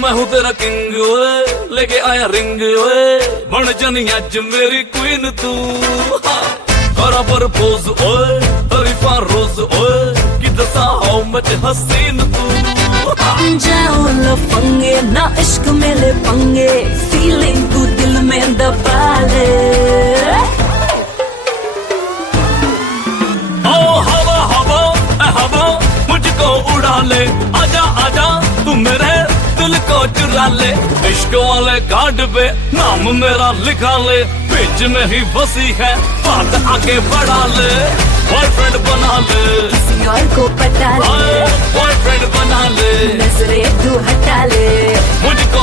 मैं हूँ तेरा किंग ओए, लेके आया रिंग ओए, बन जानी अज मेरी क्वीन तू। करा प्रपोज ओए, तरीफा रोज ओए, कि दसा हाउ मच हसीन तू। जाओ लफंगे ना इश्क में ले पंगे, फीलिंग तू दिल में दबा ले। ओ हवा हवा हवा मुझको उड़ा ले, आजा आजा तू मेरे दिल को चुरा ले। इश्क वाले कार्ड पे नाम मेरा लिखा ले, बीच में ही बसी है बात आगे बढ़ा ले, बॉयफ्रेंड बना ले, किसी और को पटा ले।